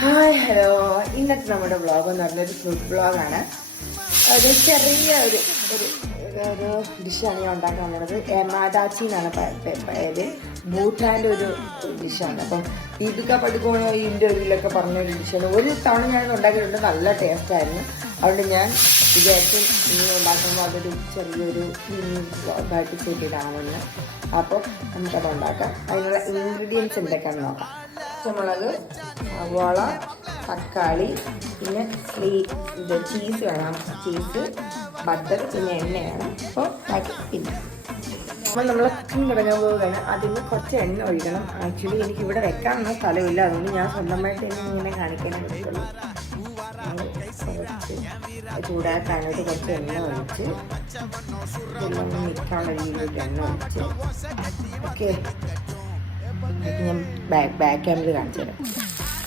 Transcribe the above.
Hi hello, ഇന്നത്തെ നമ്മുടെ vlog എന്ന് പറഞ്ഞൊരു ഫുഡ് വ്ളോഗാണ്. ഒരു ചെറിയ ഒരു ഒരു ഡിഷാണ് ഞാൻ ഉണ്ടാക്കാൻ പോകുന്നത്. എമാദാച്ചി എന്നാണ് പേര്. ഭൂട്ടാൻ്റെ ഒരു ഡിഷാണ്. അപ്പം ദീപിക പടുക്കോണോ ഈ ഇന്റർവ്യൂവിലൊക്കെ പറഞ്ഞൊരു ഡിഷാണ്. ഒരു തവണ ഞാൻ ഉണ്ടാക്കിയിട്ടുണ്ട്, നല്ല ടേസ്റ്റായിരുന്നു. അതുകൊണ്ട് ഞാൻ വിചാരിച്ചു ഇനി ഉണ്ടാക്കുമ്പോൾ അതൊരു ചെറിയൊരു വ്ളോഗായിട്ട് ചെയ്തിടാമെന്ന്. അപ്പോൾ നമുക്കത് ഉണ്ടാക്കാം. അതിനുള്ള ഇൻഗ്രീഡിയൻസ് എന്തൊക്കെയാണെന്ന് നോക്കാം. പച്ചമുളക്, സവാള, തക്കാളി, പിന്നെ ചീസ് വേണം, ചീസ്, ബട്ടർ, പിന്നെ എണ്ണയാണ്. അപ്പോൾ പിന്നെ നമ്മൾ കുക്കിംഗ് തുടങ്ങാൻ പോവുകയാണ്. അതിന് കുറച്ച് എണ്ണ ഒഴിക്കണം. ആക്ച്വലി എനിക്ക് ഇവിടെ വെക്കാനുള്ള സ്ഥലമില്ല, അതുകൊണ്ട് ഞാൻ സ്വന്തമായിട്ട് ഇങ്ങനെ കാണിക്കാനേ പറ്റുള്ളൂ. ചൂടാക്കാനായിട്ട് കുറച്ച് എണ്ണ ഒഴിച്ച് എല്ലാം മിക്കാനുള്ള രീതിയിലേക്ക് എണ്ണ ഒഴിച്ച് ഓക്കെ. ഞാൻ ബാക്ക് ക്യാമറ കാണിച്ചു തരാം.